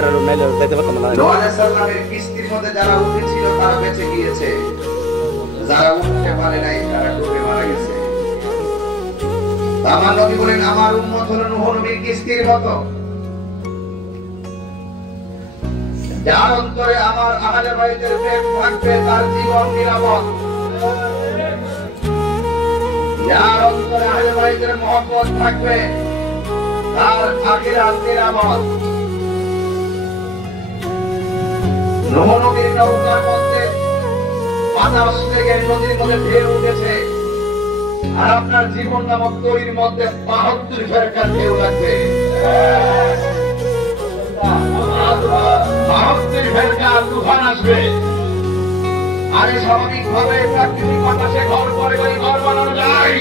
নূহ আলাইহিস সালামের কিস্তির মধ্যে যারা উঠেছিল তারা বেঁচে গিয়েছে, যারা উঠতে পারে নাই তারা ডুবে মারা গেছে। আমার নবী বলেন আমার উম্মত হলো নূহ নবীর কিস্তির মতো, যার অন্তরে আমার আহলে বাইতের প্রেম থাকবে তার জীবন নিরাপদ, যার অন্তরে আহলে বাইতের মহব্বত থাকবে তার আখিরাত নিরাপদ। নূহ নবীর নৌকার মধ্যে ৫০ থেকে নদীর মধ্যে ঢেউ উঠেছে, আর আপনার জীবন নামক তৈরির মধ্যে ৭২ ফেরকার ঢেউ লাগবে। ৭২ ফেরকার তুফান আসবে। আরে স্বাভাবিক ভাবে প্রাকৃতিক বাতাসে ঘর করে ঘর বানানো যায়,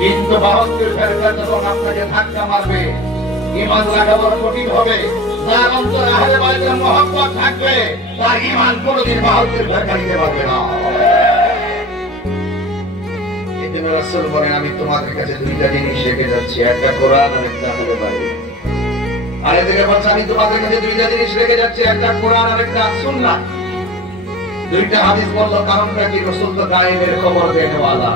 কিন্তু ৭২ ফেরকার যখন আপনাকে ধাক্কা মারবে ঈমান লাগা বড় কঠিন হবে। যার অন্তরে আহলে বাইতের মহব্বত থাকবে তার ঈমান কোনদিন ৭২ ফেরকার নিতে পারবে না। এজন্য রাসূল বলেন আমি তোমাদের কাছে দুইটা জিনিস রেখে যাচ্ছি, একটা কোরআন আর একটা আহলে বাইত। আর এদিকে বলছে আমি তোমাদের কাছে দুইটা জিনিস রেখে যাচ্ছি, একটা কোরআন আর একটা সুন্নাহ। দুইটা হাদিস বলল, কারণটা কি? রাসূল তো গায়েবের খবর দেনেওয়ালা।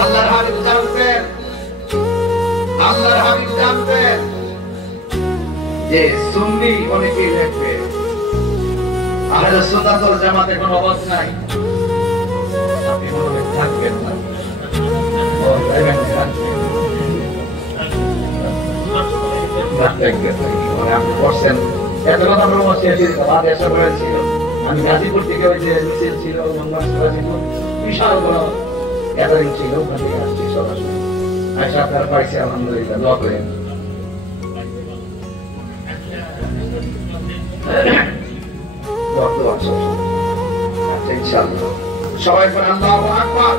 আল্লাহর হাবিব জানতেন, আল্লাহর হাবিব জানতেন যে সুন্নি অনেকেই লিখবে, আহলে সুন্নাত ওয়াল জামাতে কোনো অবাধ নাই। আপনি মনে থাকবেন না, আপনি করছেন এত কথা ছিল। আমি গাজীপুর থেকে ওই যে মিছিল ছিল বিশাল বড় গ্যাদারিং ছিল, ওখান থেকে আসছি সরাসরি আইসা আপনারা পাইছি আলহামদুলিল্লাহ। দোয়া করেন সবাই করে আল্লাহু আকবার।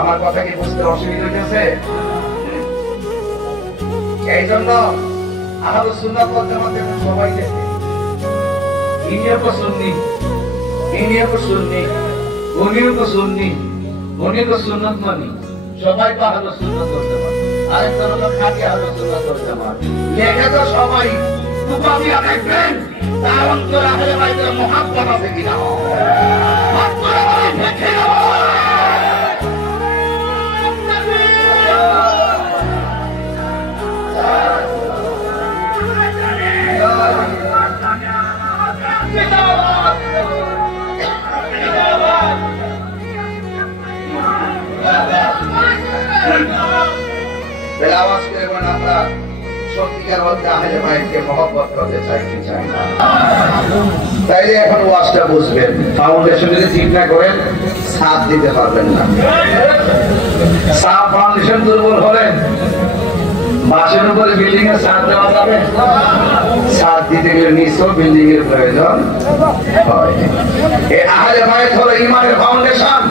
আমার কথা কি বুঝতে অসুবিধা হয়েছে? এই জন্য আহলুস সুন্নাত ওয়াল জামাতের সবাই দেখে ইনিও কো সুন্নি, ইনিও কো সুন্নি, উনিও কো সুন্নি, উনি কো সুন্নাত মানি, সবাই তো আহলুস সুন্নাত ওয়াল জামাত। আরেকটা হলো খাঁটি আহলুস সুন্নাত ওয়াল জামাত। লেখে তো সবাই, তুপাবিয়া দেখবেন তার অন্তরে আহলে বাইতের মহব্বত আছে কিনা। আওয়াজ করে বলেন আমরা সত্যিকার অর্থে আহলে বাইতকে মহব্বত করতে চাই কি চাই না? তাইলে এখন ওয়াজটা বুঝবেন। ফাউন্ডেশন যদি ঠিক না করেন ছাদ দিতে পারবেন না। ফাউন্ডেশন দুর্বল হলে বাসের উপরে বিল্ডিং এর ছাদ দেওয়া যাবে? ছাদ দিতে গেলে নিচেও বিল্ডিং এর প্রয়োজন হয়। এই আহলে বাইত হলো ঈমানের ফাউন্ডেশন।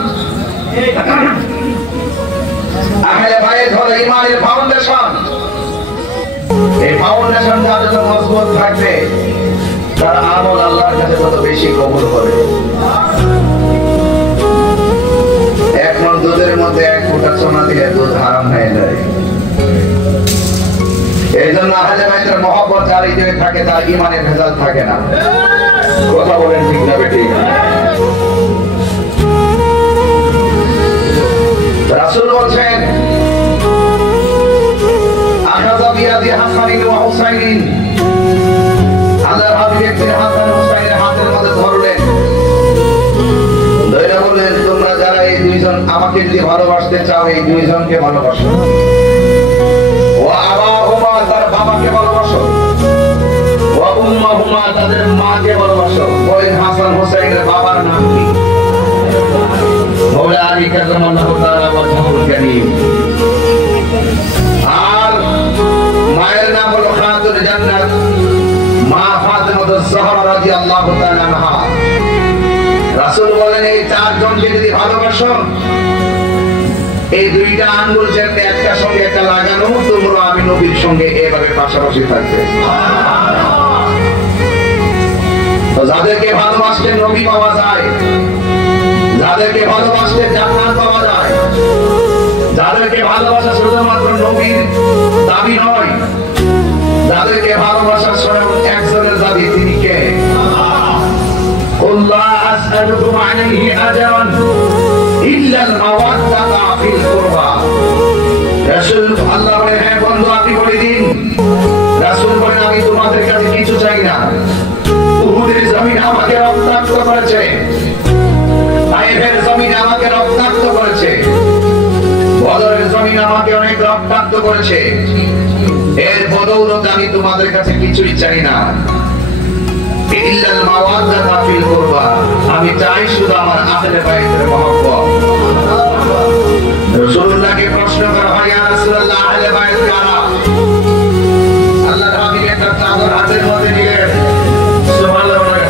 আহলে বাইত হলো ঈমানের ফাউন্ডেশন। এই ফাউন্ডেশনটা যত মজবুত থাকবে তার আমল আল্লাহর কাছে তত বেশি কবুল হবে। এক মণ দুধের মধ্যে 1 ফোঁটা সোনা দিলে দুধ হারাম হয়ে যায়। এই জন্য আহলে বাইতের মহব্বত যার হৃদয়ে থাকে তার ঈমানের ভেজাল থাকে না। কথা বলেন ঠিক না বেঠিক? রাসূল বলেন আখাযা বিয়াদি হাসানিন ওয়া হুসাইনিন, আল্লাহর হাবিব একদিন হাসান হুসাইনের হাতের মধ্যে ধরলেন, ধরে বললেন তোমরা যারা এই দুইজন আমাকে যদি ভালোবাসতে চাও এই দুইজনকে ভালোবাসো। ওয়া আবাহুমা, তার বাবাকে ভালোবাসো। ওয়া উম্মাহুমা, তাদের মাকে ভালোবাসো। বলেন হাসান হুসাইনের বাবার নাম কি? মওলা আলী কাররামাল্লাহু তাআলা ওয়াজহুল কারীম। আর মায়ের নাম হলো খাতুন জান্নাত মা ফাতিমাতুজ জাহরা রাদিয়াল্লাহু তাআলা আনহা। রাসূল বলেন এই চারজনকে যদি ভালোবাসো এই দুইটা আঙ্গুল যেতে একটা সঙ্গে একটা লাগানো, তোমরা আমি নবীর সঙ্গে এভাবে পাশাপাশি থাকবে। তো যাদেরকে ভালোবাসলে নবী পাওয়া যায়, যাদেরকে ভালোবাসলে জান্নাত পাওয়া যায়, যাদেরকে ভালোবাসা শুধুমাত্র নবীর দাবি নয়, যাদের আলাইহি আজরান ইল্লাল মাওয়াদ্দাতা ফিল কুরবা। রাসূল আল্লাহ বলে, হ্যাঁ বন্ধু আপনি বলে দিন। রাসূল বলেন, আমি তোমাদের কাছে কিছু চাই না। উহুদের জমিন আমাকে রক্তাক্ত করেছে, তায়েফের জমিন আমাকে রক্তাক্ত করেছে, বদরের জমিন আমাকে অনেক রক্তাক্ত করেছে। এর বদৌলতে আমি তোমাদের কাছে কিছুই চাই না। ইল্লাল মাওয়াদ্দাতা ফিল কুরবা, আমি চাই শুধু আমার আহলে বাইতের মহব্বত। রাসূলুল্লাহকে প্রশ্ন করা হয়, ইয়া রাসূলুল্লাহ আহলে বাইত কারা? আল্লাহর হাবিব একটা চাদর হাতের মধ্যে নিলেন, সুবহানাল্লাহ বলেন।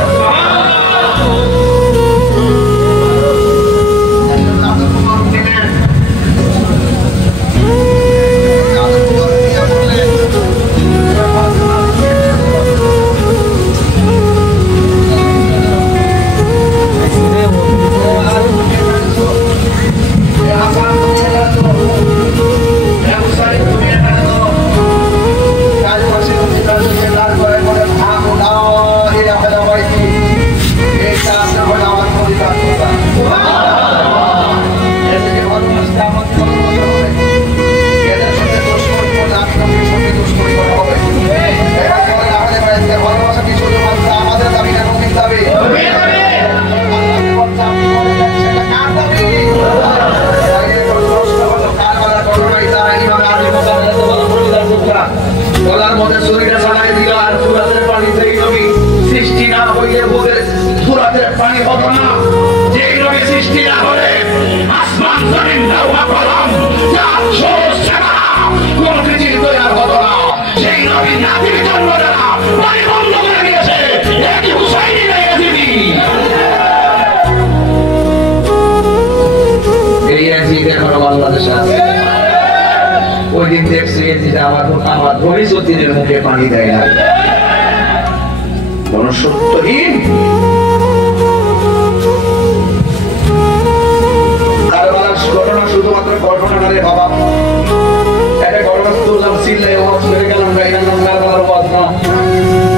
ওই দিন দেখছি যেটা আমার ভবিষ্যতের মুখে পানি দেয় না, কোন সত্যহীন। ঘটনা শুধুমাত্র ঘটনা নয় বাবা, একটা ঘটনা তুললাম, চিল্লাই ওয়াজ করে গেলাম, কারবালার ওয়াজ না।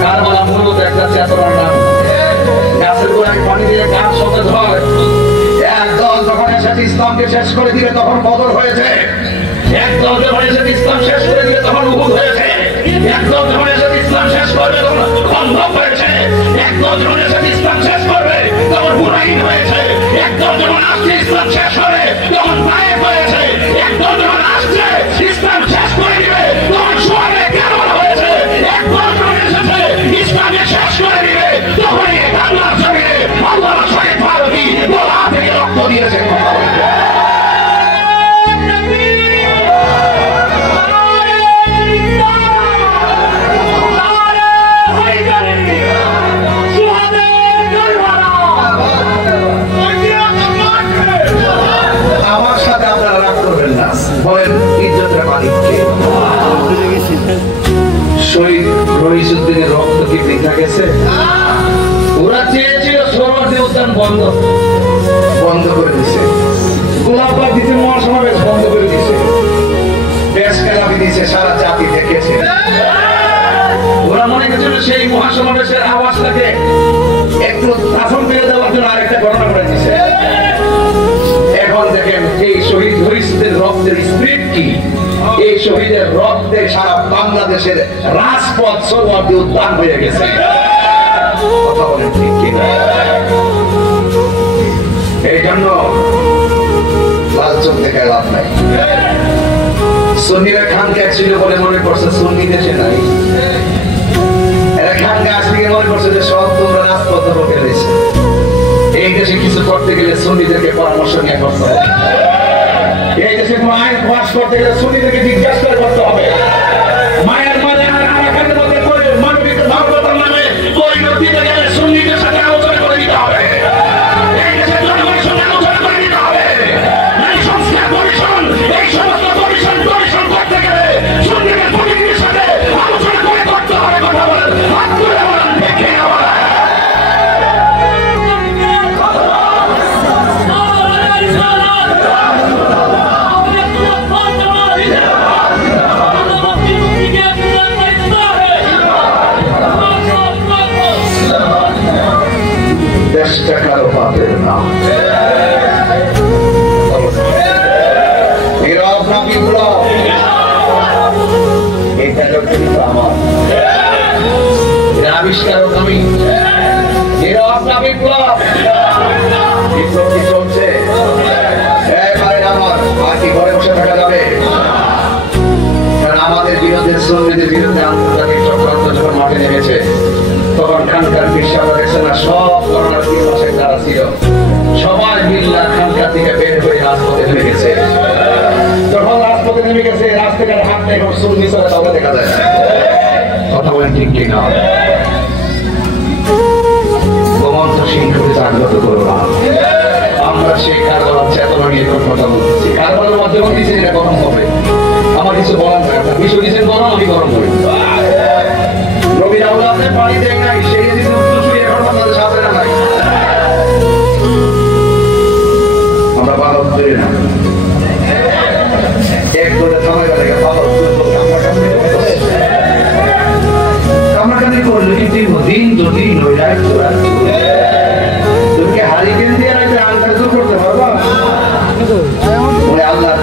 কারবালা মূলত একটা চেতনার নাম। গাছের গোড়ায় পানি দিয়ে গাছ সতেজ হয়। একদল যখন এসে ইসলামকে শেষ করে দিবে তখন বদর হয়েছে, একদল যখন এসে ইসলাম শেষ করে দিবে তখন উহুদ হয়েছে, একদল যখন এসে ইসলাম শেষ করবে তখন খন্দক হয়েছে, একদল যখন এসে ইসলাম শেষ করবে তখন হুনাইন হয়েছে, একদল যখন আসছে ইসলাম শেষ হবে তখন তায়েফ হয়েছে, একদল যখন আসছে ইসলাম শেষ করে দিবে তখন শুআবে কারবালা হয়েছে, একদল যখন এসেছে ইসলামকে শেষ করে দিবে তখন এই বাংলার জমিনে আল্লাহর শহীদ ফারুকী গলা থেকে রক্ত দিয়েছে। রক্ত কি বৃথা গেছে? ওরা চেয়েছিল সোহরাওয়ার্দী উদ্যান বন্ধ করে দিছে, গোলাপবাগ দিতে মহাসমাবেশ বন্ধ করে দিছে, বেশ খেলাপি দিছে, সারা জাতি দেখেছে। ওরা মনে করছিল সেই মহাসমাবেশের আওয়াজটাকে একটু শাসন পেয়ে দেওয়ার জন্য আরেকটা ঘটনা করে দিছে। এখন দেখেন এই শহীদ হরিসদের রক্তের স্পিরিট কি, এই শহীদের রক্তে সারা বাংলাদেশের রাজপথ সোহরাওয়ার্দী উদ্যান হয়ে গেছে। কথা বলেন ঠিক কিনা? এই জন্য লাল চোখ দেখে লাভ নাই। সুন্নিরা খানকা ছিল বলে মনে করছে সুন্নি দেশে নাই, এরা খানকা আসলে মনে করছে যে সব তোমরা রাজপথ রোকে রয়েছে। এই দেশে কিছু করতে গেলে সুন্নিদেরকে পরামর্শ নিয়ে করতে হবে, এই দেশে মায়ের পাস করতে গেলে সুন্নিদেরকে জিজ্ঞাসা করে করতে হবে। মায়ের মানে আরাকানের মধ্যে করে মানবিক মানবতার নামে পরিণত দিতে গেলে সুন্নিদের সাথে আলোচনা করে দিতে হবে, এই দেশে জনগণের সঙ্গে আলোচনা করে দিতে হবে। এই সংস্কার কমিশন, এই সমস্ত কমিশন করতে গেলে সুন্নিদের প্রতিনিধির সাথে আলোচনা করে করতে হবে। কথা বলেন, হাত তুলে বলেন, দেখে নেওয়া Yeah. আবিষ্কারকটা কিন্তু আমার, আবিষ্কারক আমি। এরা আপনার বিপ্লব বিপ্লব কি চলছে? আমার বাকি ঘরে বসে থাকা যাবে? কারণ আমাদের বিরোধী শ্রমিকদের বিরুদ্ধে আন্তর্জাতিক চক্রান্ত যখন মাঠে নেমেছে, তখন খানকার বিশ্বাসরা দেখছেন না, সব করোনার পাশে যারা ছিল সবাই মিল্লা খানকার থেকে বের হয়ে রাজপথে নেমে গেছে। যখন রাজপথে নেমে গেছে, রাস্তাঘাটে হাত নেই, সুন্নি ছাড়া কাউকে দেখা যায়। কথা বলেন ঠিক কিনা? গোমন্ত শৃঙ্খলে জাগ্রত করো না। আমরা সেই কারবালার চেতনা নিয়ে কথা বলতেছি। কারবালার মাধ্যমে দিচ্ছেন, এটা গরম হবে। আমার কিছু বলার নাই, আপনার বিষয় দিচ্ছেন গরম, আমি গরম করি। নবীর আওলাদের পানি দেয় নাই, সেই দিন উত্তরসূরি এখন আমাদের সাথে নাই। আমরা বালক তৈরি না, এক করে সময় গেলে বালক কামড়াকামড়ি করলো, কিন্তু দিন দুদিন ওই রাত তুমি হারিকেন দিয়ে রাখলে আন্দাজ করতে পারবো? আল্লাহ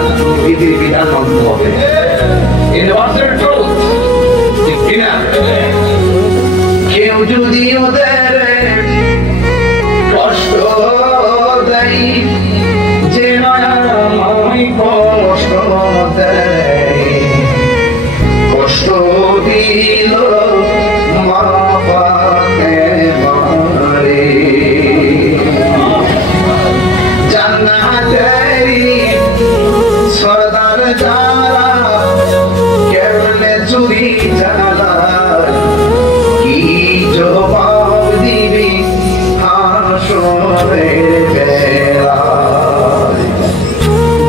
বিধির বিধান মানতে হবে। ঠিক কিনা? কেউ যদি ওদের কষ্ট দেয়, যে নয় কষ্ট দেয়, কষ্ট দিল মা পাতে মারে, জান্নাতেরি সরদার যারা কেমনে চুরি জানা, কি জবাব দিবি হাসরের বেলায়?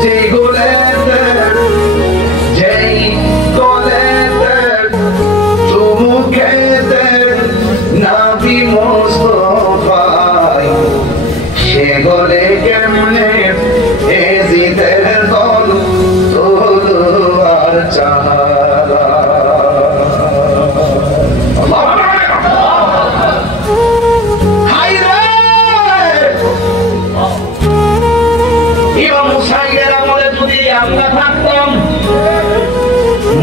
যেই গোলেতে যেই গোলেতে চুমুকেতে নাবি মুস্তাফায়, সে গোলে কেমনে এ জিদের দল তোলার চাহারা। ইমাম হুসাইনের আমলে যদি আমরা থাকতাম,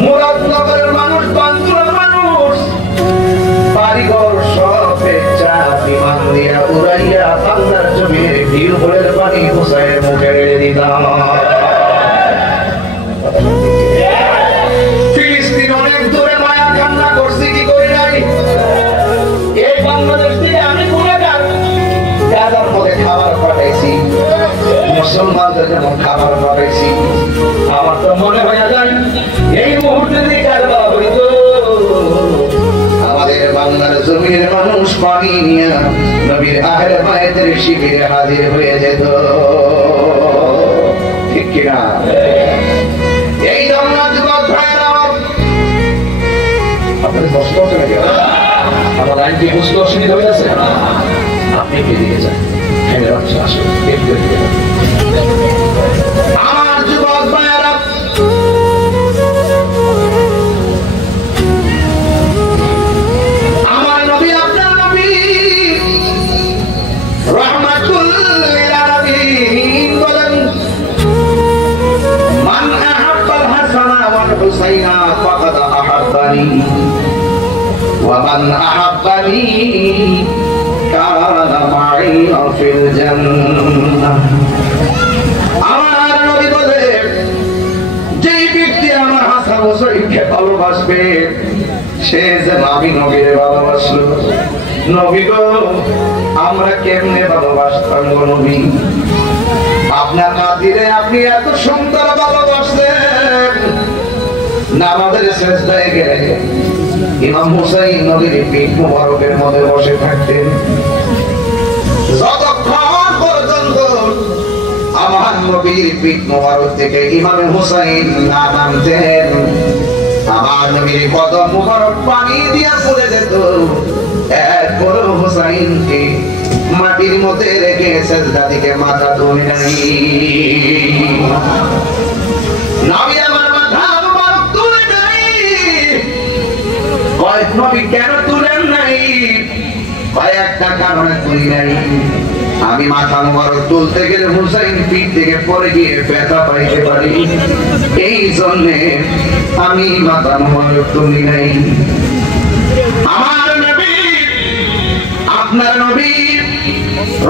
মুরাদনগরের মানুষ, বান্দুরার মানুষ, বাড়িঘর সব বিমান দিয়া উড়াইয়া বাংলার জমির ভিড় ভরের পানি হুসাইনের মুখে রেড়ে দিতাম। ফিলিস্তিন অনেক দূরে, মায়া কান্না করছি, কি করি নাই? এই বাংলাদেশ থেকে আমি গুণাগার, গাজার মধ্যে খাবার পাঠাইছি, মুসলমানদের যেমন খাবার পাঠাইছি। আমার তো মনে হয়ে যায় এই মুহূর্তে দিয়ে কারবার হইতো, আমাদের বাংলার জমির মানুষ পানি নিয়ে নবীর আহলে বায়তের শিবিরে হাজির হয়ে যেত। ঠিক কিনা? এই জন্নাত যুবক ভাইরা, আপনাদের কষ্ট হচ্ছে নাকি? আমার লাইনটি বুঝতে অসুবিধা হয়ে আছে? আপনি বেরিয়ে যান, ফেলে রাখছে, আসুন আমার যুবক ভাইরা। আমার নবী, আপনার নবী রাহমাতুল লিল আলামিন বলেন, মান আহাব্বাল হাসানা ওয়াল হুসাইনা ফাকাদ আহাব্বানি ওয়া মান আহাব্বানি কানা মাই ফিল জান্নাহ। আমার নবী বলেন, যেই ব্যক্তি আমার হাসান হুসাইনকে ভালোবাসবে, সে যেন আমি নবীরে ভালোবাসলো। নবী গো, আমরা কেমনে ভালোবাসতাম গো নবী? আপনার নাতিরে আপনি এত সুন্দর ভালোবাসতেন, নামাজের সেজদায় গেলে ইমাম হুসাইন নবীর পিঠ মুবারকের মধ্যে বসে থাকতেন। যতক্ষণ পর্যন্ত আমার নবীর পিঠ মুবারক থেকে ইমাম হুসাইন না নামতেন, আমার নবীর কদম মুবারক পানি দিয়া পড়ে যেত। এরপর হুসাইনকে মাটির মধ্যে রেখে সেজদা থেকে মাথা তুলে নাই। নবী আমার মাথা মুবারক তুলে নাই। কয়েক নবী কেন তুলেন নাই? কয়েকটা কারণে তুলি নাই। আমি মাথা মোবারক তুলতে গেলে হুসাইন পিঠ থেকে পড়ে গিয়ে ব্যথা পাইতে পারি, এই জন্যে আমি মাথা মোবারক তুলি নাই। আমার নবী, আপনার নবী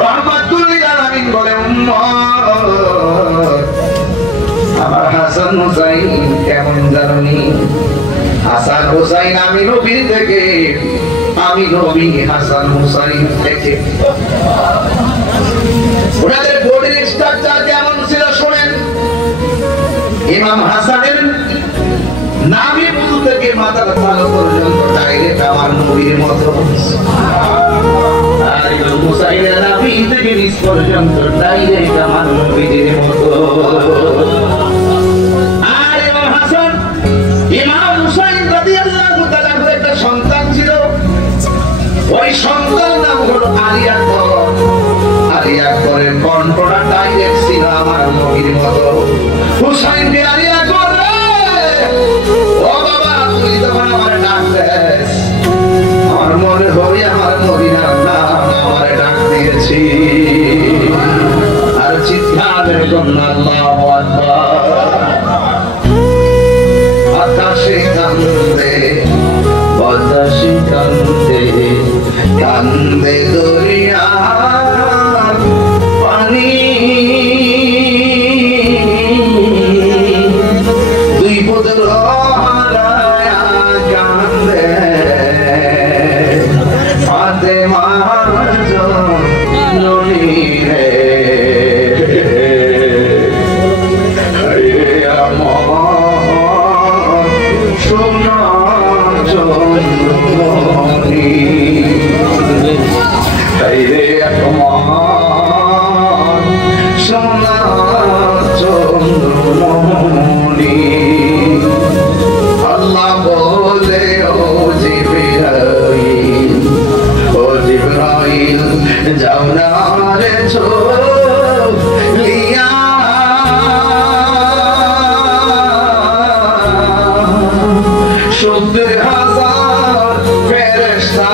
রহমাতুল লিল আলামিন বলে, উম্মত আমার হাসান হুসাইন কেমন জানি? হাসান হুসাইন আমি নবী থেকে, আমি নবী হাসান হুসাইন থেকে। ওনাদের বডির স্ট্রাকচার কেমন ছিল শুনেন। ইমাম হাসানের নাভি বুল থেকে মাথার তালু পর্যন্ত ডাইরেক্ট আমার নবীর মতো, আর ইমাম হুসাইনের নাভি থেকে নিচ পর্যন্ত ডাইরেক্ট আমার নবীর মতো। আর ইমাম হাসান, ইমাম হুসাইন রাদিয়াল্লাহু তাআলা একটা সন্তান ছিল, ওই সন্তান নাম হলো আলী আকবর। আলী আকবরের কণ্ঠটা ডাইরেক্ট ছিল আমার নবীর মতো। হুসাইন কে আলী আকবর, ও বাবা তুই যখন আমার ডাক দেস, আমার মনে হয় আমার মদিনার নাম আমার ডাক দিয়েছি। আর চিৎকারের কন্যা আল্লাহু আকবার। আকাশে কান্দে বাতাসে কান্দে, কান্দে দরিয়ার পানি, দুই পুত্র হারায়া কান্দে ফাতেমা জননী রে। সোনা জননী রে, সোনা জননী। আল্লাহ বলে, ও জিবরাইল, ও জিবরাইল যাও না রে চলিয়া, সত্তর হাজার ফেরেশতা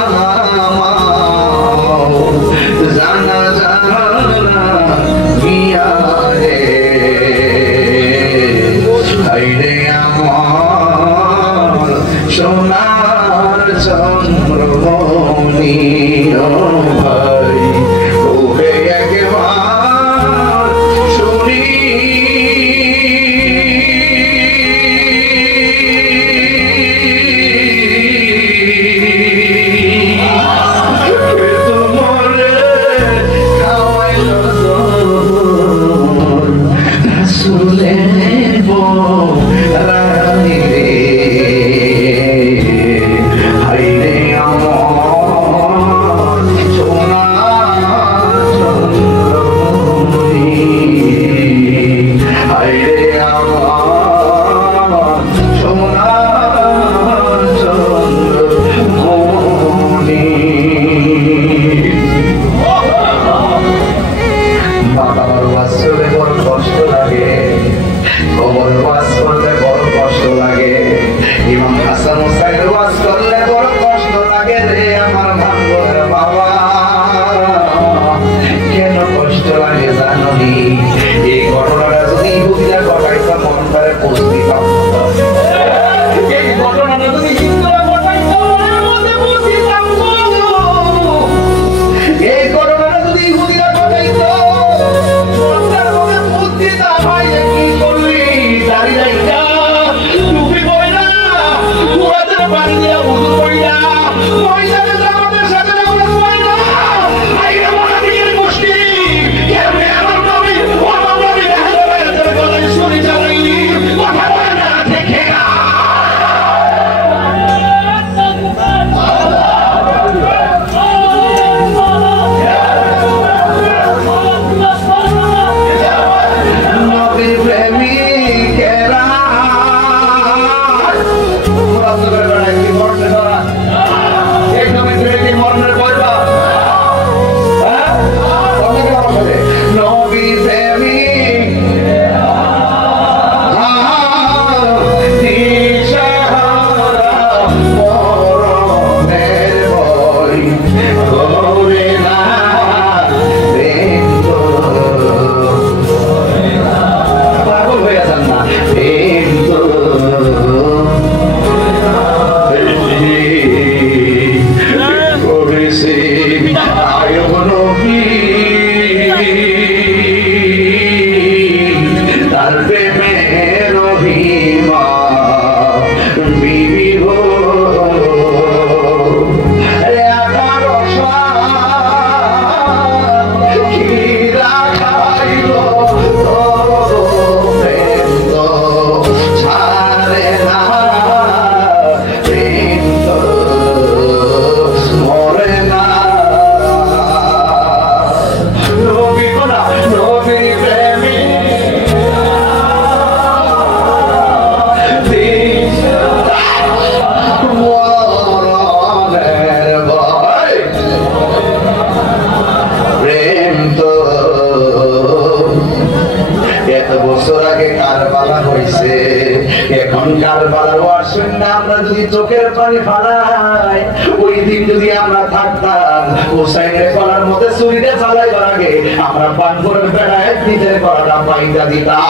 চোখের পানি ফালায়, ওই দিন যদি আমরা থাকতাম হুসাইনের গলার মধ্যে ছুরিটা চালাইবার আগে আমরা পান করে বেড়ায় নিজের গলাটা পাইটা দিতাম।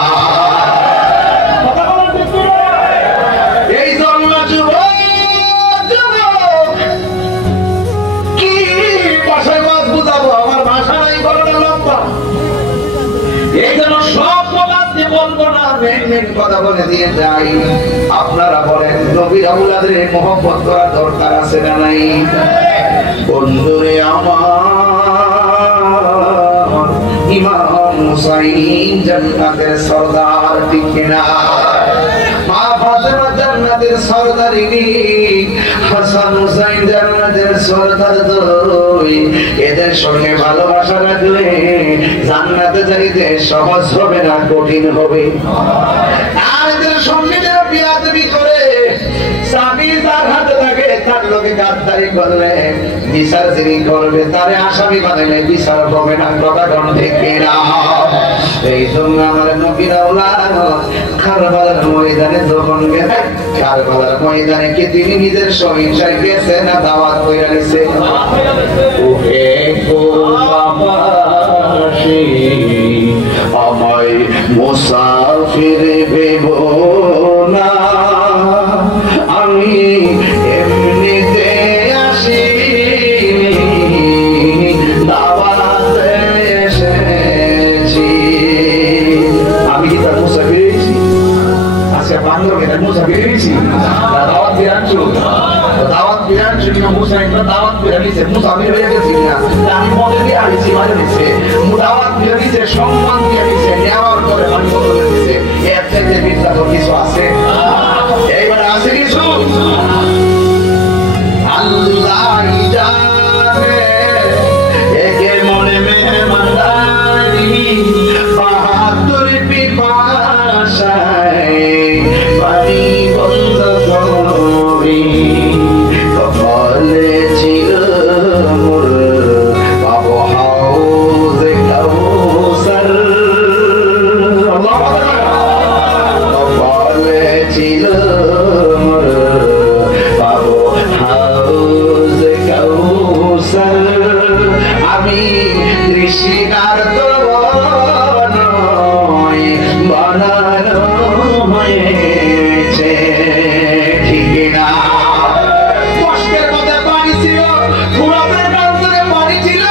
এই জন্য যুবক কি ভাষায় মাছ বুঝাবো, আমার ভাষা নাই, গলাটা লম্বা। এই জন্য সব বলবো না, মেন কথা বলে দিয়ে যাই। আপনারা বলেন নবীর আওলাদের মহব্বত করার দরকার আছে না নাই? বন্ধুরে আমার ইমাম হুসাইন জান্নাতের সরদার, ঠিক কিনা? মা ফাতেমা জান্নাতের সরদারিনী, হাসান হুসাইন জান্নাতের সরদার দুই। এদের সঙ্গে ভালোবাসা রাখলে জান্নাতে যাইতে সহজ হবে না, কঠিন হবে। আর এদের সঙ্গে যারা বিয়াদবি করে, স্বামী যার হাতে লাগে তার লোকে গাদ্দারি করলে বিচার যিনি করবে তারে আসামি বানাইলে বিচার হবে না, কথা কোন ঠিক কিনা? এই জন্য আমার নবীর আওলাদ কারবালার ময়দানে যখন গেলেন, কারবালার ময়দানে কি তিনি নিজের সহিংসায় গেছে না দাওয়াত কইরা নিছে? ওহে গোলাপাশি আমায় মুসাফির ভেবো না, আমি এমনিতে আসি দাওয়াতে এসেছি। আমি কি তার মুসাফির হয়েছি? আজকে বান্ধবকে তার মুসাফির হয়েছি, দাওয়াত বিরানছু, দাওয়াত বিরানছু কিংবা মুসাফির দাওয়াত বিরানিছে, মুসাফির হয়ে গেছি না আমি মনে দিয়ে আনিছি, মানে নিচ্ছে দাওয়াত বিরানিছে, সম্মান দিয়ে নিচ্ছে, নেওয়ার পরে আমি বলে দিচ্ছে। এর চাইতে বিদ্যা তো কিছু আছে? এইবারে আছে কিছু? আল্লাহ জানে একে মনে মেহমানদারি, বাহাদুর পিপাসায় পানি বন্ধ করি, কপালে ছিল মোর পাবো হাউজে কাউসার, কপালে ছিল মোর পাবো হাউজে কাউসার। আমি তৃষ্ণার নয় বানানো হয়েছে, ঠিক না? কষ্টের মধ্যে পানি ছিল, ঘোড়াদের প্রান্তরে পানি ছিল,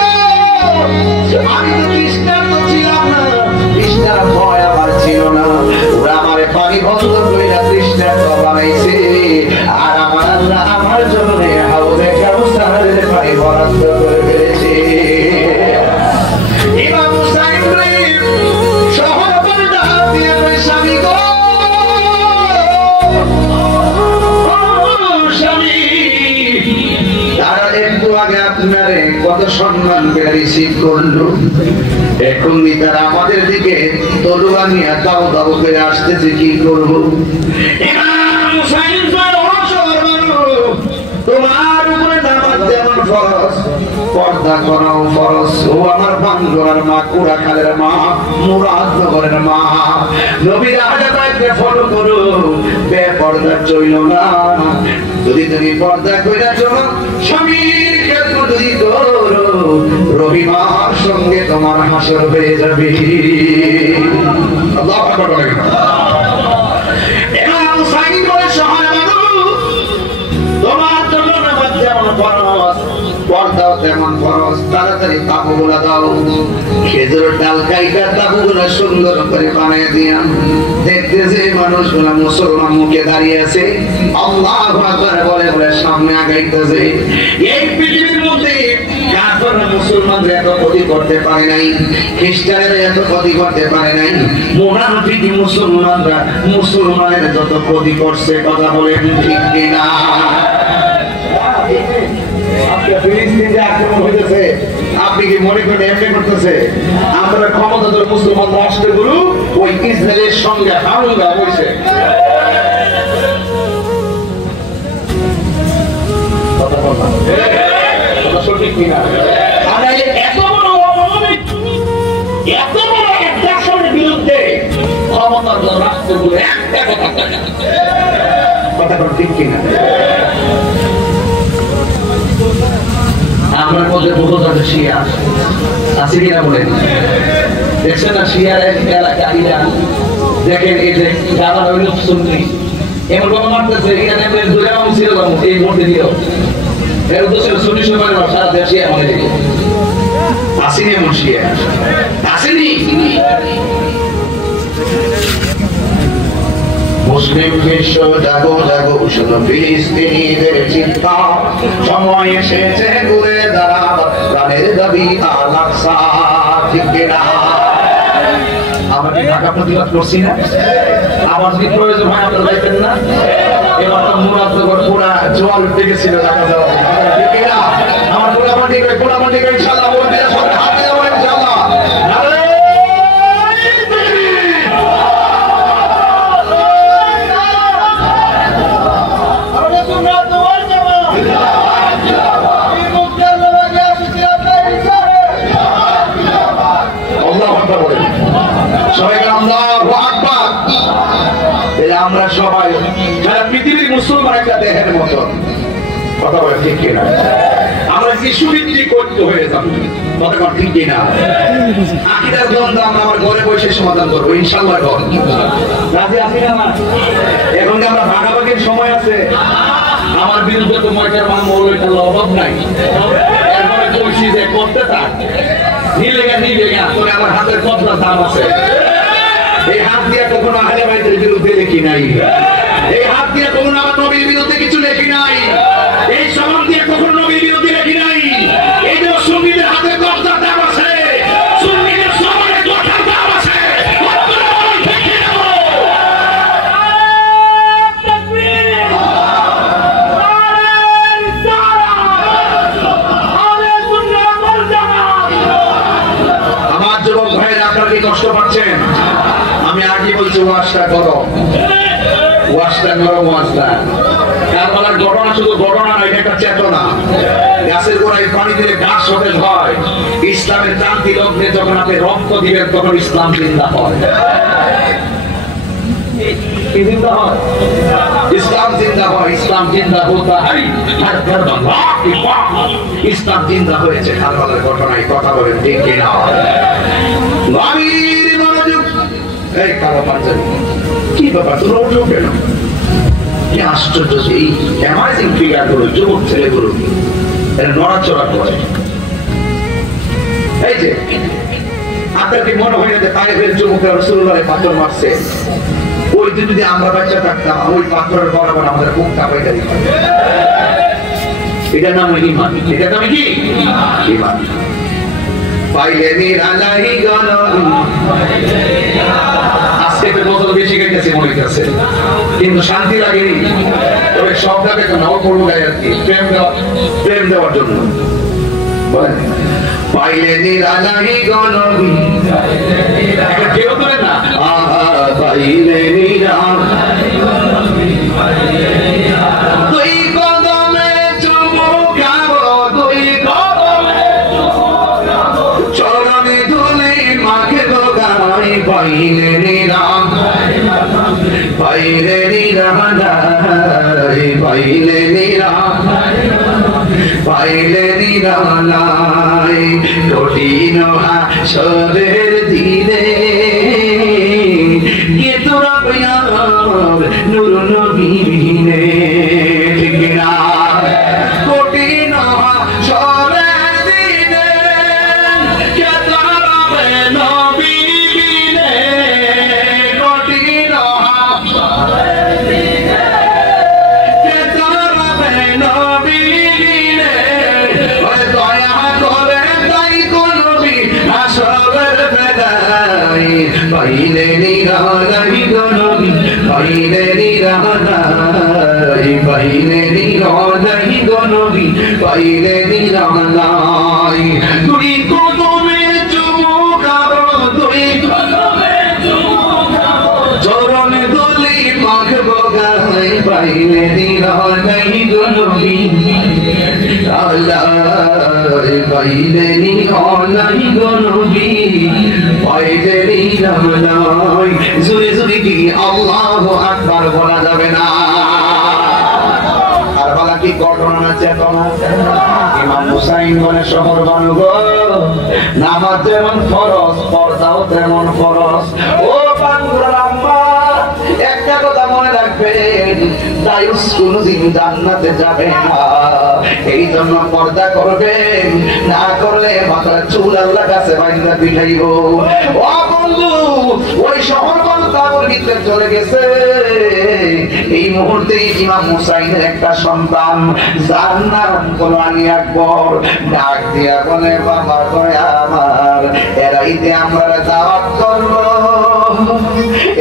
আমি তো তৃষ্ণার তো ছিলাম না, তৃষ্ণার ভয় আমার ছিল না। ওরা আমার পানি বন্ধ করে তৃষ্ণার তো বানাইছে, আর আমার আল্লাহ আমার জন্য হাউজে কাউসারের পানি বরাদ্দ করে ফেলেছে। ইমাম হুসাইন শহর পাল্টা দিয়ে স্বামী গো, স্বামী তারা একটু আগে আপনারে কত সম্মান করে রিসিভ করলো, এখন তারা আমাদের দিকে তলোয়ার নিয়ে দাও দাও করে আসতেছে, কি করবো? ইমাম হুসাইন তোমার উপরে নামাজ যেমন ফরজ, পর্দা করাও ফরজ। ও আমার বাঙ্গুরার মা, কুড়াখালের মা, মুরাদনগরের মা, নবীর আহলে ফলো করো, বেপর্দা চইল না। যদি তুমি পর্দা কইরা চলো, স্বামীর ক্ষেত্র যদি করো, রবিবার সঙ্গে তোমার হাসর হয়ে যাবে। আল্লাহু আকবার বলেন। ইমাম হুসাইন বলে শহরে তোমার জন্য নামাজ যেমন ফরজ, পর্দাও তেমন ফরজ। তাড়াতাড়ি তাবুগুলা দাও, খেজুরের ডাল কাইটা তাবুগুলা সুন্দর করে বানিয়ে দিয়া, দেখতেছে মানুষগুলা মুসলমান মুখে দাঁড়িয়ে আছে, আল্লাহু আকবার বলে বলে সামনে আগাইতেছে। এই পৃথিবীর মধ্যে কাফেররা মুসলমানদের এত ক্ষতি করতে পারে নাই, খ্রিস্টানেরা এত ক্ষতি করতে পারে নাই, মুনাফিক মুসলমানরা মুসলমানের যত ক্ষতি করছে, কথা বলেন ঠিক কিনা? আপনি কি মনে করেন এমনি করতেছে? আমরা ক্ষমতাধর মুসলমান রাষ্ট্রগুলো ওই ইসরায়েলের সঙ্গে হামলা হয়েছে। সঠিক কিনা? এত বড় এক দেশের বিরুদ্ধে ক্ষমতাধর রাষ্ট্রগুলো একটা কথা কথা বল ঠিক কিনা? আমার মধ্যে বহু ধরনের শিয়া আছে কিনা বলেন? দেখছেন না শিয়ার এলাকারীরা, দেখেন এই যে যারা হইল সুন্নি এমন বাবা মারতেছে এখানে ধরে আমি ছিল এই মধ্যে দিও এর উদ্দেশ্য সুন্নি সময় সারা দেশে আমাদের দিকে আসেনি এমন শিয়া আসেনি। মুসলিম বিশ্ব জাগো জাগো শুধু ফিলিস্তিনিদের চিৎকার, সময় এসেছে ঘুরে দাঁড়াবার প্রাণের দাবি আল-আকসা, ঠিক কিনা? আমরা কি ঢাকা প্রতিবাদ করছি না? আমার যদি প্রয়োজন হয় আপনারা দেখবেন না? এবার তো মুরাদনগর পুরা জোয়ার উঠে গেছিল ঢাকা যাওয়া, ঠিক কিনা? আমার পোড়ামাটি করে ইনশাআল্লাহ মুরব্বিরা সব হাতে দেবো ইনশাআল্লাহ। আমরা সবাই সারা পৃথিবীর মুসলমান একটা দেহের মতো, কথা বলে ঠিক কিনা? আমরা শিশুভিত্তিক ঐক্য হয়ে যাবো, কথা বলে ঠিক কিনা? আকীদার দ্বন্দ্ব আমরা আমার ঘরে বসে সমাধান করবো ইনশাআল্লাহ। রাজি আছি না? এখন কি আমরা ভাগাভাগির সময় আছে? আমার বিরুদ্ধে তো ময়টার মান মৌলটার অভাব নাই, এরপরে বলছি যে করতে থাক, নিলে গা তোরে আমার হাতের কতটা দাম আছে। এই হাত দিয়ে কখনো আহলে বাইতের বিরুদ্ধে লেখি নাই, এই হাত দিয়ে কখনো আমার নবীর বিরুদ্ধে কিছু লেখি নাই, এই সমান দিয়ে কখনো নবীর বিরুদ্ধে লেখি নাই। এই যে সুন্নিদের হাতে কতটা দাম আছে, সুন্নিদের সমানে কতটা দাম আছে। আমার যুবক ভাইরা আপনারা কি কষ্ট পাচ্ছেন? আমি আগে বলছি ওয়াজটা করো, ওয়াজটা করো, ওয়াজটা। কারবালার ঘটনা শুধু ঘটনা নয়, এটা একটা চেতনা। গাছের গোড়ায় পানি দিলে গাছ সতেজ হয়। ইসলামের ক্রান্তি লগ্নে যখন আপনি রক্ত দিবেন তখন ইসলাম জিন্দা হয়। কি জিন্দা হয়? ইসলাম জিন্দা হয়। ইসলাম জিন্দা হতা है हर কারবালা কি বাত। ইসলাম জিন্দা হয়েছে কারবালার ঘটনায়, কথা বলেন ঠিক কিনা? গভীর মনোযোগ। এই কালো পাঞ্জাবি কি ব্যাপার, তোরা উঠে কেন? কি আশ্চর্য, এই অ্যামাজিং ফিগার গুলো, যুবক ছেলেগুলো এরা নড়াচড়া করে। এই যে আপনার কি মনে হয় যে তাইফের যুবকরা রাসূলুল্লাহর পাথর মারছে? ওই দিন যদি আমরা বাচ্চা থাকতাম ওই পাথরের বরাবর আমাদের বুকটা পাইতে দিত। এটার নাম ঈমান। এটার নাম কি? ঈমান। পাইলে নিরালাই গণ আজকে তো কত বেশি গেছে মনে হইতেছে, কিন্তু শান্তি লাগেনি। তবে সব দাবে তো নাও করবো গায়ে আর কি, প্রেম দেওয়ার জন্য বলেন। পাইলে নিরালাই গণ কেউ করে না, পাইলে নিরালাই তুই কদমে চুমু খাবো, তুই কদমে চরণে ধুলি মাখে দোগাই। পাইলে নিরালাই, পাইলে নিরালাই, পাইলে নিরালাই, পাইলে নিরালাই। কঠিন হাসরের দিনে কে তোরা পেয়ার নূর নবীনে, ঠিক না? কঠিন হাসরের দিনে কে তোরা নবীনে, কঠিন হাসরের দিনে কে তোরা নবীনে। ওরে দয়া করে তাই কোনবি আসরের বেলায়। পাইলে নিরালাই গনবি, পাইলে নিরালাই, পাইলে নিরালাই গনবি, পাইলে নিরালাই। তুই কদমে চুমু খাবো, তুই কদমে চুমু খাবো, চরণে ধুলি মাখবো গায়ে। পাইলে নিরালাই গনবি, পাইলে নিরালাই গনবি, পাইলে নিরালাই। জোরে জোরে কি আল্লাহু আকবার বলা যাবে না? কি ঘটনা না চেতনা? ইমাম হুসাইন বলে শহর বানব, নামাজ যেমন ফরজ পর্দাও তেমন ফরজ। ও বান্দুরার আম্মা, একটা কথা মনে রাখবেন, দায়ুস কোনদিন জান্নাতে যাবে না। এই জন্য পর্দা করবেন, না করলে মাথার চুল আল্লাহ কাছে বাইন্দা পিঠাইব। ও বন্ধু, ওই শহর তাবুর ভিতরে চলে গেছে। এই মুহূর্তে ইমাম হুসাইনের একটা সন্তান, যার নাম হলো আলী আকবর, ডাক দিয়া বলে, বাবা করে আমার, এরাই যে আমরা দাওয়াত করলো,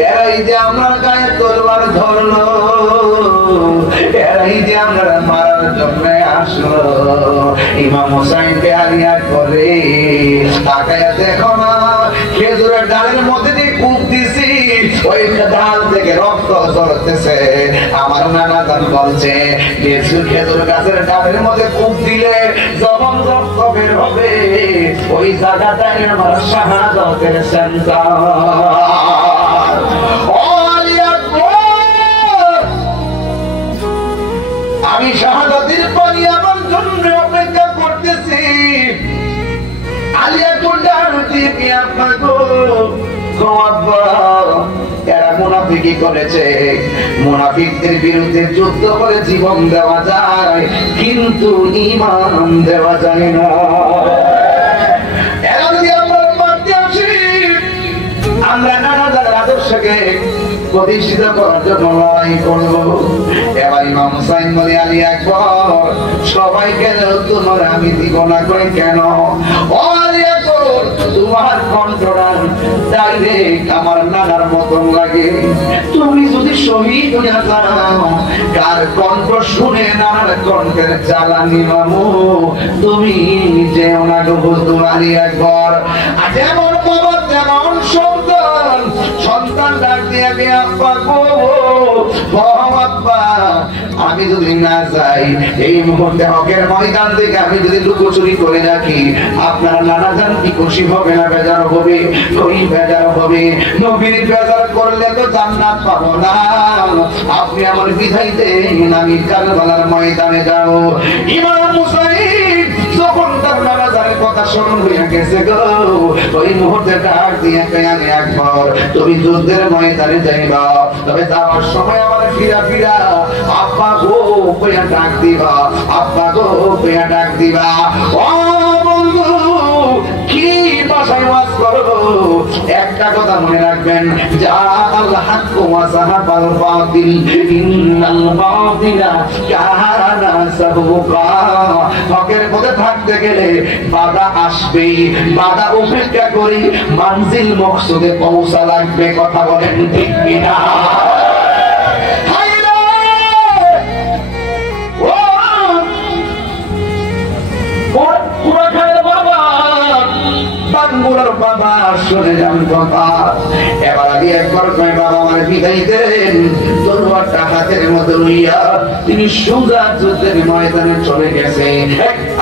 এরাই যে আমরা গায়ে তলোয়ার ধরলো, এরাই যে আমরা মারার জন্য আসলো। ইমাম হুসাইনকে আলী আকবরে তাকায়া দেখো না, খেজুরের ডালের মধ্যে যে কূপ দিছি, ওই ডাল থেকে রক্ত ঝরতেছে। আমার নানা জান বলছে, খেজুর গাছের ডালের মধ্যে কূপ দিলে যখন রক্ত বের হবে, ওই জায়গাটাই আমার শাহাদাতের সেন্টার। আমি শাহাদাতের পানি আমার জন্য অপেক্ষা করতেছি। আলিয়া কোনটা দিয়ে আপনাকে এরা মুনাফিকি করেছে, মুনাফিকদের বিরুদ্ধে যুদ্ধ করে জীবন দেওয়া যায়, কিন্তু ঈমান দেওয়া যায় না। এরা যদি আমরা মানতে আসি, আমরা নানা জাতের আদর্শকে প্রতিষ্ঠিত করার জন্য লড়াই করব। এবার ইমাম হুসাইন বলে, আলী আকবর, সবাইকে তোমার আমি দিব না করে কেন? ও আলী আকবর, তোমার কণ্ঠটা ডাইরেক্ট আমার নানার মতন লাগে। তুমি যদি শহীদ হয়ে যাও, কার কণ্ঠ শুনে নানার কণ্ঠের জ্বালানি মামু, তুমি যেও না গো বন্ধু আলী আকবর। যেমন বাবা তেমন সন্তান, সন্তান ডাক দিয়ে আব্বা গো, আমি যদি না যাই এই মুহূর্তে হকের ময়দান থেকে, আমি যদি লুকোচুরি করে রাখি, আপনারা নানা জান কি খুশি হবে না বেজার হবে? ওই বেজার হবে। নবীর বেজার করলে তো জান্নাত পাবো না। আপনি আমার বিধাই দেন, আমি কারবালার ময়দানে যাবো। ইমাম হুসাইন যখন তার নানা জানের কথা স্মরণ হয়ে গেছে গো, ওই মুহূর্তে ডাক দিয়ে আলী আকবর, তুমি যুদ্ধের ময়দানে যাইবা, তবে যাওয়ার সময় আমার ফিরা ফিরা আব্বা গো কইয়া ডাক দিবা, আব্বা গো কইয়া ডাক দিবা। ও বন্ধু, কি ভাষায় ওয়াজ করব? একটা কথা মনে রাখবেন, যা আল্লাহ হক ওয়া সাহাবাল বাতিল, ইন্নাল বাতিলা কানা সাবুকা। হকের পথে থাকতে গেলে বাধা আসবেই, বাধা উপেক্ষা করি মানজিল মকসুদে পৌঁছা লাগবে। কথা বলেন ঠিক কিনা? বাবা শুনে যান কথা। এবার আলী আকবর কয়, বাবা আমার বিদায় দেন। তলোয়ারটা হাতের মধ্যে লইয়া তিনি সোজা যুদ্ধের ময়দানে চলে গেছে।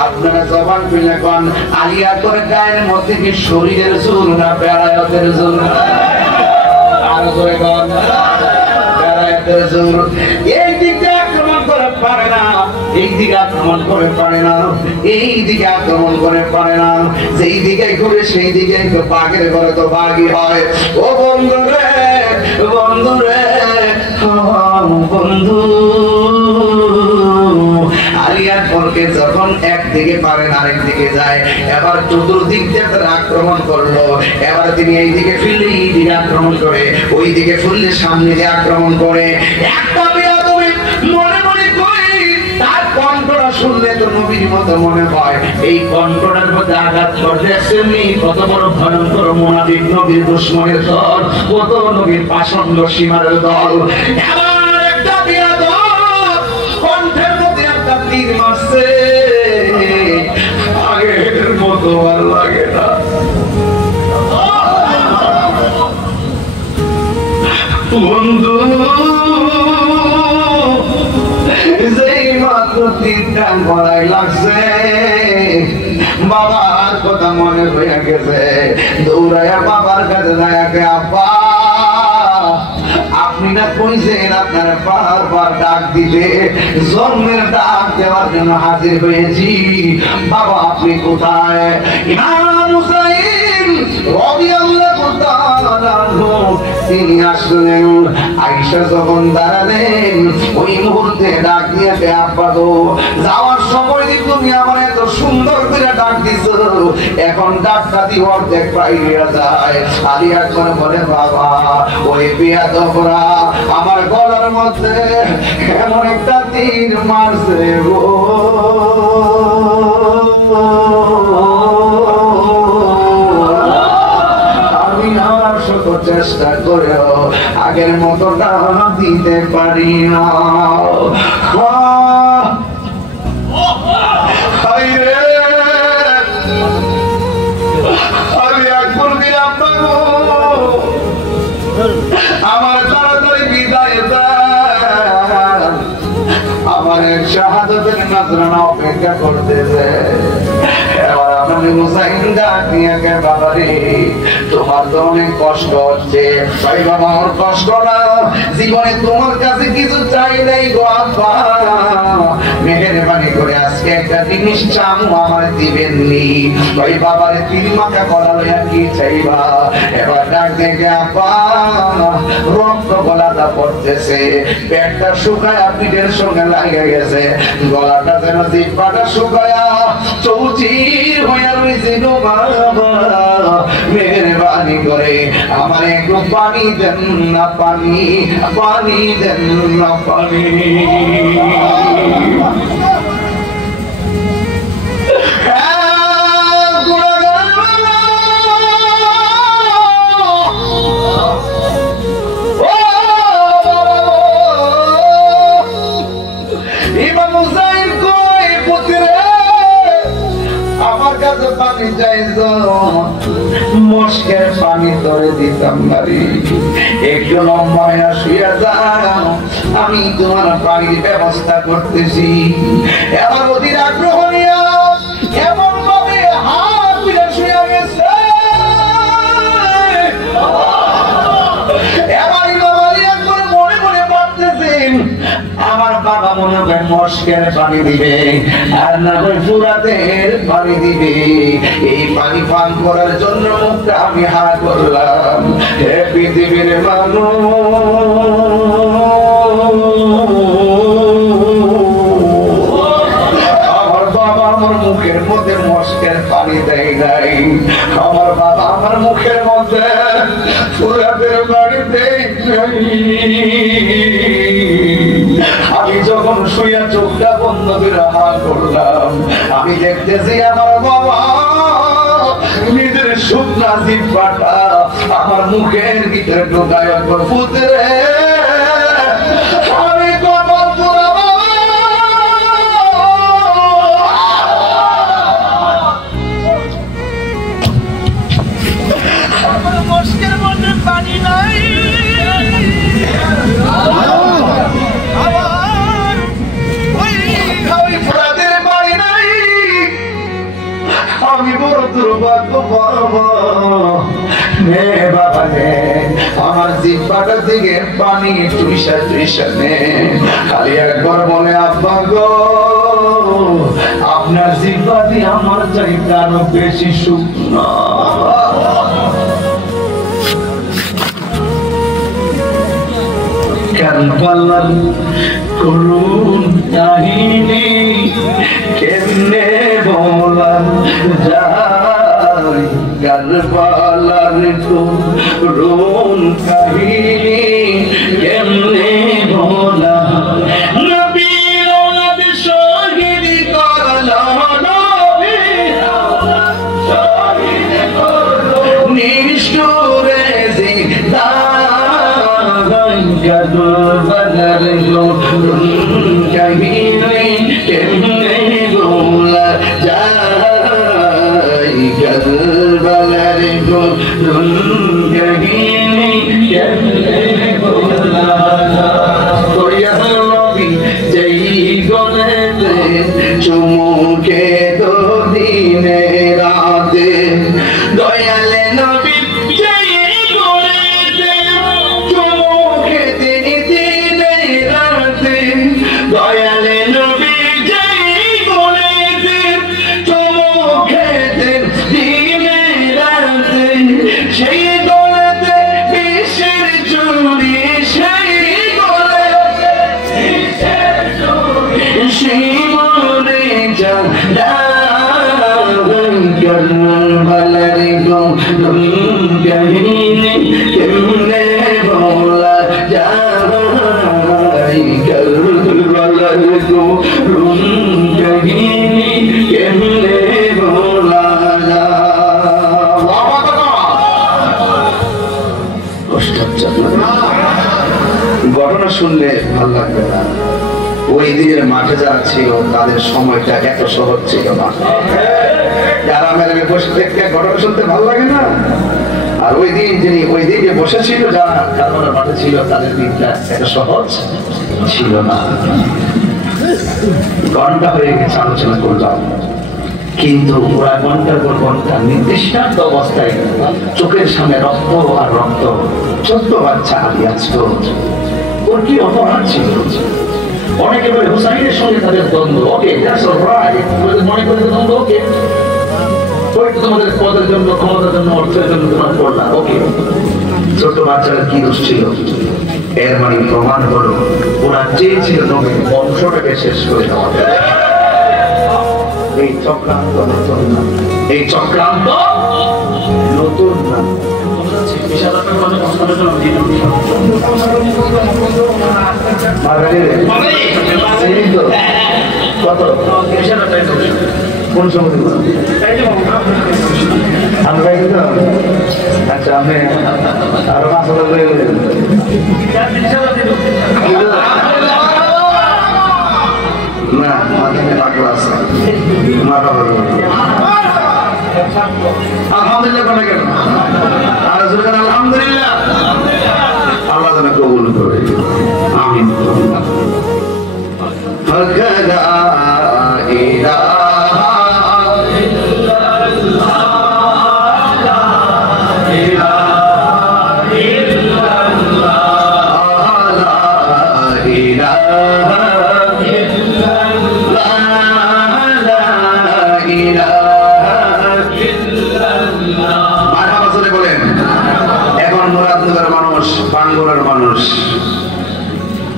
আপনারা জবান খুলে কোন, আলী আকবরের গায়ের মধ্যে কি শরীরের জোর না বেলায়েতের জোর? আর জোরে কোন, বেলায়েতের জোর। এই দিকে আক্রমণ করে পারে না, এই দিকে আক্রমণ করে পারে না, এই দিকে আক্রমণ করে পারে না। যেই দিকে ঘুরে সেই দিকে বাঘের ঘরে তো বাঘই হয়। ও বন্ধু রে, বন্ধু রে, বন্ধু, আলী আকবরকে যখন একদিকে পারেন আরেক দিকে যায়, এবার চতুর্দিক দিয়ে আক্রমণ করলো। এবার তিনি এই দিকে ফিরলে এই দিকে আক্রমণ করে, ওই দিকে ফিরলে সামনে দিয়ে আক্রমণ করে। একটা মনে মনে করি তার কণ্ঠটা শুনলে তো নবীর মতো মনে হয়। এই কণ্ঠটার মধ্যে আঘাত করতেছে কত বড় ভয়ঙ্কর মুনাফিক নবীর দুশমনের দল, কত নবীর পাষণ্ড সীমারের দল। এবার একটা বিয়াদব কণ্ঠের মধ্যে একটা তীর মারছে, আগের মতো আর লাগে না। বন্ধু, বাবার কথা মনে হয়ে গেছে, দৌড়াইয়া বাবার কাছে যায়, আব্বা আপনি আমিনা কইছেন আপনার বারবার ডাক দিতে, জন্মের ডাক দেওয়ার জন্য হাজির হয়েছি। বাবা আপনি কোথায়? ইমাম হুসাইন রাদিয়াল্লাহু তাআলা আনহু তিনি আসলেন। আয়েশা যখন দাঁড়ালেন ওই মুহূর্তে ডাক দিয়ে আব্বা গো, যাওয়ার সময় তুমি আমার এত সুন্দর করে ডাক দিছো, এখন ডাকটা দিয়ে অর্ধেক পাইয়া যায়। আলিয়া করে বলে বাবা ওই বেয়াদবরা আমার গলার মধ্যে এমন একটা তীর মারছে গো, আমি আমার শত চেষ্টা করেও আগের মতো টাকা দিতে পারি না। আমার তাড়াতাড়ি বিদায় দেন, আমার শাহাদাতের নজরানা অপেক্ষা করতেছে। এবার আমার হুসাইন ডাক নিয়ে কে বাবা রে, তোমার তো অনেক কষ্ট হচ্ছে। ভাই বাবা আমার কষ্ট না, জীবনে তোমার কাছে কিছু চাই নাই গো আব্বা, মেহেরবানি করে আজকে একটা জিনিস চামু আমার দিবেন নি। ভাই বাবার তিন মাথা কলা লইয়া কি চাইবা? এবার ডাক দেখে আব্বা রক্ত গলাটা পড়তেছে, পেটটা শুকায়া পিঠের সঙ্গে লাগে গেছে, গলাটা যেন জিহ্বাটা শুকায়া চৌচির হইয়া রয়েছে গো বাবা, মেহেরবানি করে আমার একটু পানি দেন না, পানি পানি দেন না, পানি। পানি চাইতো, মস্কের পানি ধরে দিতাম বাড়ি, একটু লম্বায়া শুয়ে যাও, আমি তোমার পানির ব্যবস্থা করতেছি। এবার অধীর আগ্রহ নিয়ে এমন ভাবে হাত পিঠে শুয়ে গেছে, এবারই বাবাই একবার মনে মনে ভাবতেছেন আমার বাবা মনে হয় মস্কের পানি দিবে আর না হয় ফুরাতের পানি দিবে। এই পানি পান করার জন্য মুখটা আমি হা করলাম। হে পৃথিবীর মানুষ, আমার বাবা আমার মুখের মধ্যে মস্কের পানি দেয় নাই, আমার বাবা আমার মুখের মধ্যে ফুরাতের পানি দেয় নাই। আমি যখন শুয়ে চোখটা বন্ধ করে হা করলাম, আমি দেখতেছি আমার বাবা নিজের শুকনা জিহ্বাটা আমার মুখের ভিতরে ঢোকায় পুত্রে, আমি কবল পুরাবো। মস্কের মধ্যে পানি নাই, আমি বড় দুর্ভাগ্য পাবো বাবা নে, আমার জিহ্বাটা থেকে পানি টুইসা টুইসা নে, খালি একবার বলে আব্বা গো আপনার জিহ্বা দিয়ে আমার চাইতে আরো বেশি শুকনো। কারবালার করুণ কাহিনী কেমনে বলা যায়, কারবালার করুণ কাহিনী কেমনে বলা, নবীর ওলাদ শহীদ করলো, নবীর ওলাদ শহীদ করলো, নিষ্ঠুরে জিন্দা কারবালার করুণ কাহিনী কেমনে বলা যায়, কারবালার করুণ কাহিনী কেমনে বলা যায়। নবী যেই গলেতে চুমুকে তো দিনে রাতে, দয়ালে নবী যেই গলেতে চুমুকে তিনি কারবালার গম কাহিনী কেমনে বলা যায় কারবালার গম কাহিনী কেমনে বলা ঘটনা শুনলে ভালো লাগবে না। ওই দিনের মাঠে যারা ছিল তাদের সময়টা এত সহজ ছিল না। যারা মেলে বসে দেখতে ঘটনা শুনতে ভালো লাগে না, আর ওই দিন যিনি ওই দিকে বসেছিল যারা কারবালার মাঠে ছিল তাদের দিনটা এত সহজ ছিল না। ঘন্টা হয়ে গেছে আলোচনা করলাম, কিন্তু ওরা ঘন্টার পর ঘন্টা নির্দিষ্ট অবস্থায় চোখের সামনে রক্ত আর রক্ত, ছোট্ট বাচ্চা আলী আসতো, ওর কি অপরাধ ছিল? অনেকে বলে হুসাইনের সঙ্গে তাদের দ্বন্দ্ব, ওকে মনে করে দ্বন্দ্ব, ওকে তোমাদের পদের জন্য, ক্ষমতার জন্য, অর্থের জন্য তোমার করলাম, ওকে। ছোট বাচ্চারা কি দোষ ছিল? এর মানে প্রমাণ হলো ওরা চেয়েছিল নবীর বংশটাকে শেষ করে দেওয়া। এই চক্রান্ত নতুন না, এই চক্রান্ত নতুন না। কত কোন সময় আমরা আচ্ছা আপনি আরো 5,000 না মাঝে পাগল আছে আলহামদুলিল্লাহ করে গেল আর আলহামদুলিল্লাহ আল্লাহ যেন কবুল করে, আমিন।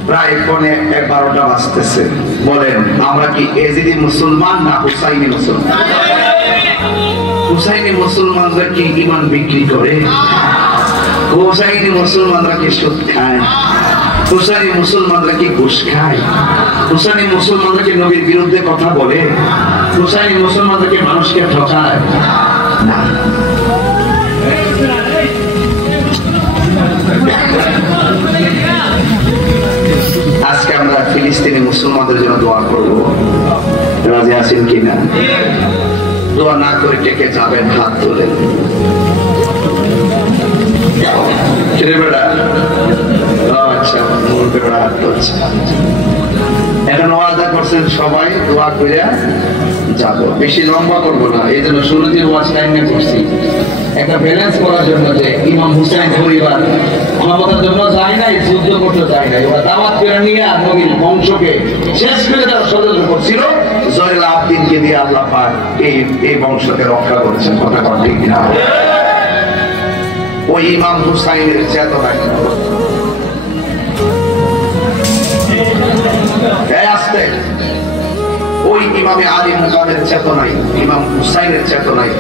প্রায় 11:30 বাজতেছে। বলেন আমরা কি এজিদি মুসলমান না হুসাইনি মুসলমান? হুসাইনি মুসলমানরা কি ঈমান বিক্রি করে? হুসাইনি মুসলমানরা কি সুদ খায়? হুসাইনি মুসলমানরা কি ঘুষ খায়? হুসাইনি মুসলমানরা কি নবীর বিরুদ্ধে কথা বলে? হুসাইনি মুসলমানরা কি মানুষকে ঠকায়? না। আজকে আমরা ফিলিস্তিনি মুসলমানদের জন্য দোয়া করবো, রাজি আছেন কিনা? দোয়া না করে টেকে যাবেন, হাত তোলেন। আচ্ছা হাত তুলছে, এখন ওয়াদা করছেন সবাই দোয়া করে যাবো, বেশি লম্বা করবো না। এই জন্য শুরুতেই ওয়াজ টাইমে করছি, একটা ব্যালেন্স করার জন্য যে ইমাম হুসাইন পরিবার ক্ষমতার জন্য যায় নাই, যুদ্ধ করতে যায় নাই, ওরা দাওয়াত করে নিয়ে নবীর বংশকে শেষ করে দেওয়ার ষড়যন্ত্র করছিল। জয়নুল আবদিনকে দিয়ে আল্লাহ পাক এই বংশকে রক্ষা করেছেন। কথা ঠিক না? ওই ইমাম হুসাইনের চেতনা আসতে, ওই ইমামে আলী মুকামের চেতনায়, ইমাম হুসাইনের চেতনায়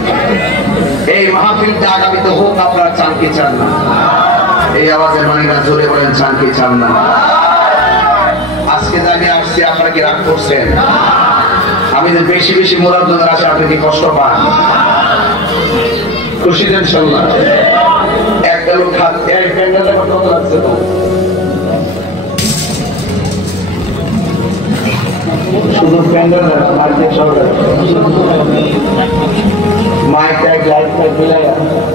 এই মাহফিলটা আগামীতে হোক। আপনারা চান কি চান না? এই আওয়াজের মানেরা জোরে বলেন, চান কি চান না? আজকে আমি আসছি, আপনারা কি রাগ করছেন? আমি যে বেশি বেশি মোরাবদের আছে, আপনি কি কষ্ট পান? খুশি দেন ইনশাআল্লাহ। একটা লোক হাত এক প্যান্ডেলে কত লাগছে তো? শুধু প্যান্ডেল না, মার্কেট সরকার মাইক ট্যাগ লাইট ট্যাগ মিলাইয়া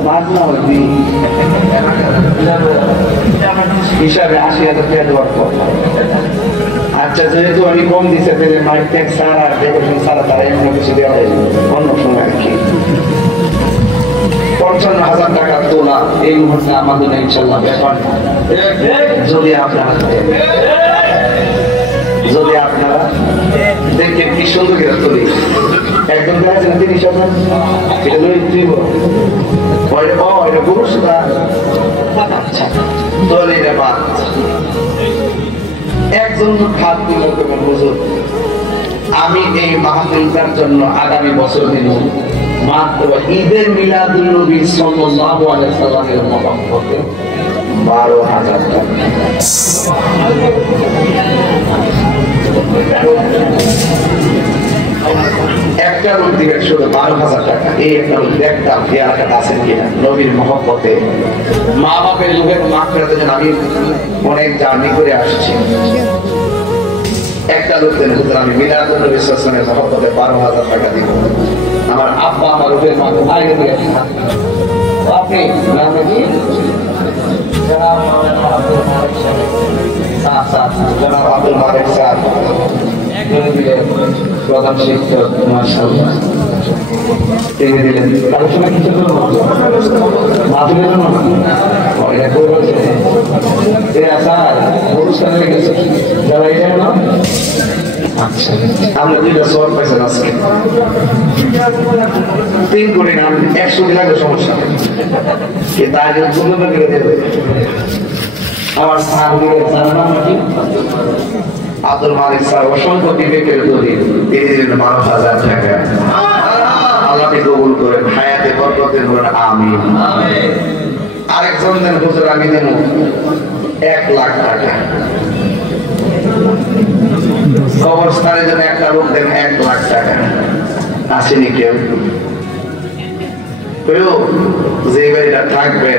মাছ না হয় হিসাবে 80,000 টাকা দেওয়ার পর। আচ্ছা যেহেতু আমি কম দিচ্ছে, মাইক ট্যাগ সারা ডেকোরেশন সারা তারা এমন কিছু দেওয়া যায় অন্য সময় আর কি। 55,000 টাকা তোলা এই মুহূর্তে আমাদের ইনশাল্লাহ ব্যাপার। যদি আপনারা দেখেন কি সুন্দর করে তুলি, একদম দেখা যাচ্ছে 30,000 এটা লই দিব এটা পুরুষ না। আচ্ছা তোলে এটা বাদ, একজন খাত দিল হুজুর আমি এই মাহফিলটার জন্য আগামী বছর দিন মাত্র ঈদের মিলাদুন নবী সাল্লাল্লাহু আলাইহি সাল্লামের মহব্বতে 12,000 টাকা। একটা লোক দিবেন শুধু 12,000 টাকা। এই একটা লোক দেখতাম এই এলাকাটা আছেন কিনা নবীর মহব্বতে মা বাপের লোকের মাগফিরাতের জন্য আমি অনেক জার্নি করে আসছি। একটা লোক দেন আমি মিলাদুন নবী সাল্লাল্লাহু আলাইহি ওয়াসাল্লামের মহব্বতে 12,000 টাকা দিব। আমার আব্বা আমার লোকের মাকে আগে দিয়ে আপনি নামে কি জনাব আব্দুল মালিক স্যার প্রধান শিক্ষক মাশাআল্লাহ তিনি দিলেন আলোচনা কিছু অনুষ্ঠানে গেছে যারা এটা না আচ্ছা আমরা দুইটা সব পয়সা আজকে 3 কোটি নাম 100 দিন আগে সমস্যা কি তাই জন্য সুন্দর করে দেবে আমার সামনে জানা নাকি আব্দুল মালিক স্যার অসংখ্য বিবেকের দলিল তিনি দিলেন 12,000 টাকা। আল্লাহকে কবুল করেন হায়াতে বরকতের বলেন আমিন। আরেকজন দেন হুজুর আমি দেব 1 লাখ টাকা। কবরস্থানের জন্য একটা লোক দেন 1 লাখ টাকা। আসেনি কেউ যে বাড়িটা থাকবে